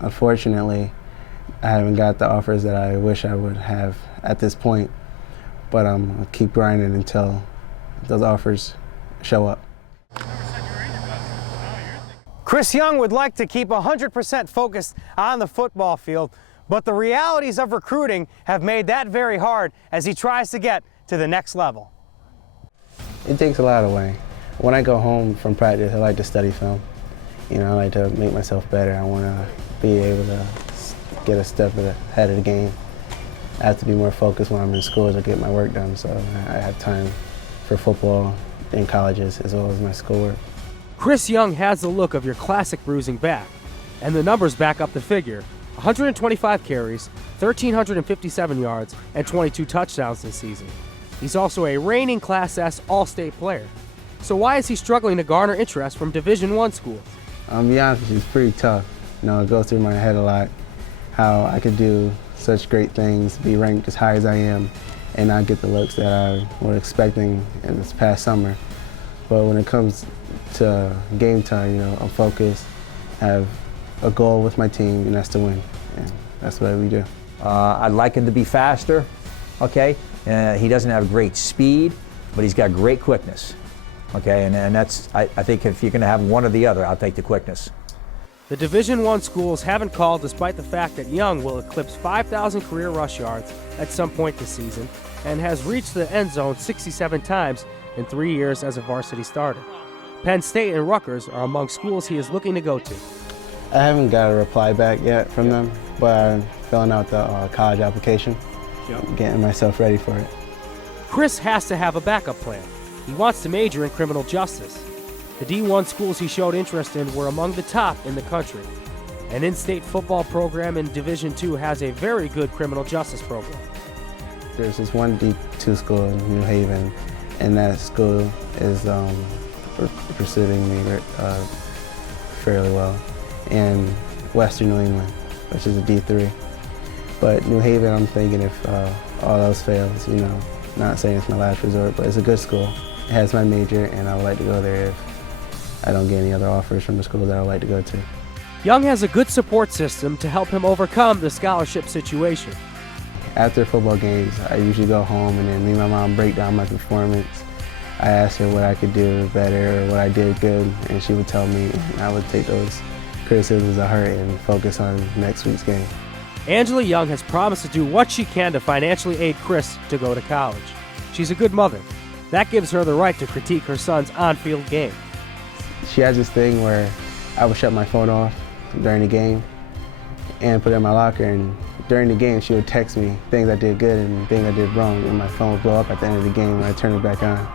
Unfortunately, I haven't got the offers that I wish I would have at this point, but I'll keep grinding until those offers show up. Chris Young would like to keep 100% focused on the football field, but the realities of recruiting have made that very hard as he tries to get to the next level. It takes a lot away. When I go home from practice, I like to study film. I like to make myself better. I want to be able to get a step ahead of the game. I have to be more focused when I'm in school to get my work done, so I have time for football in colleges as well as my schoolwork. Chris Young has the look of your classic bruising back, and the numbers back up the figure. 125 carries, 1,357 yards, and 22 touchdowns this season. He's also a reigning Class S All-State player. So why is he struggling to garner interest from Division I schools? I'll be honest with you, it's pretty tough. It goes through my head a lot how I could do such great things, be ranked as high as I am, and not get the looks that I was expecting in this past summer. But when it comes to game time, I'm focused, have a goal with my team, and that's to win. And that's what we do. I'd like him to be faster, okay? He doesn't have great speed, but he's got great quickness, okay? And that's, I think if you're gonna have one or the other, I'll take the quickness. The Division I schools haven't called despite the fact that Young will eclipse 5,000 career rush yards at some point this season and has reached the end zone 67 times in 3 years as a varsity starter. Penn State and Rutgers are among schools he is looking to go to. I haven't got a reply back yet from them, but I'm filling out the college application, getting myself ready for it. Chris has to have a backup plan. He wants to major in criminal justice. The D1 schools he showed interest in were among the top in the country. An in-state football program in Division II has a very good criminal justice program. There's this one D2 school in New Haven, and that school is pursuing me fairly well. And Western New England, which is a D3. But New Haven, I'm thinking if all else fails, not saying it's my last resort, but it's a good school. It has my major, and I would like to go there if I don't get any other offers from the school that I would like to go to. Young has a good support system to help him overcome the scholarship situation. After football games, I usually go home and then me and my mom break down my performance. I ask her what I could do better or what I did good, and she would tell me, and I would take those criticisms of her and focus on next week's game. Angela Young has promised to do what she can to financially aid Chris to go to college. She's a good mother. That gives her the right to critique her son's on-field game. She has this thing where I would shut my phone off during the game and put it in my locker, and during the game she would text me things I did good and things I did wrong, and my phone would blow up at the end of the game when I turn it back on.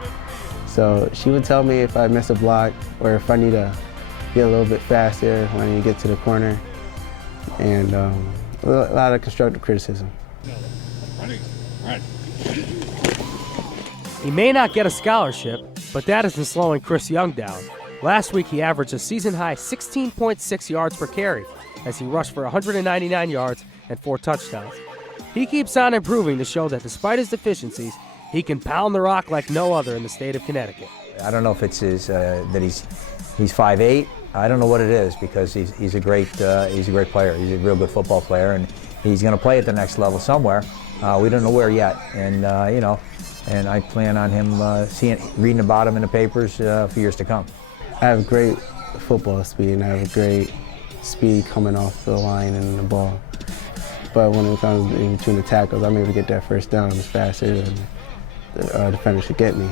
So she would tell me if I miss a block or if I need to get a little bit faster when you get to the corner, and a lot of constructive criticism. He may not get a scholarship, but that isn't slowing Chris Young down. Last week he averaged a season-high 16.6 yards per carry as he rushed for 199 yards and 4 touchdowns. He keeps on improving to show that despite his deficiencies, he can pound the rock like no other in the state of Connecticut. I don't know if it's that he's 5'8". I don't know what it is, because he's a great player. He's a real good football player, and he's going to play at the next level somewhere. We don't know where yet, and and I plan on him reading about him in the papers for years to come. I have great football speed, and I have a great speed coming off the line and the ball. But when it comes in between the tackles, I'm able to get that first down as faster than the defenders could get me.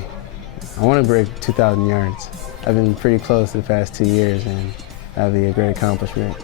I want to break 2,000 yards. I've been pretty close the past 2 years, and that'd be a great accomplishment.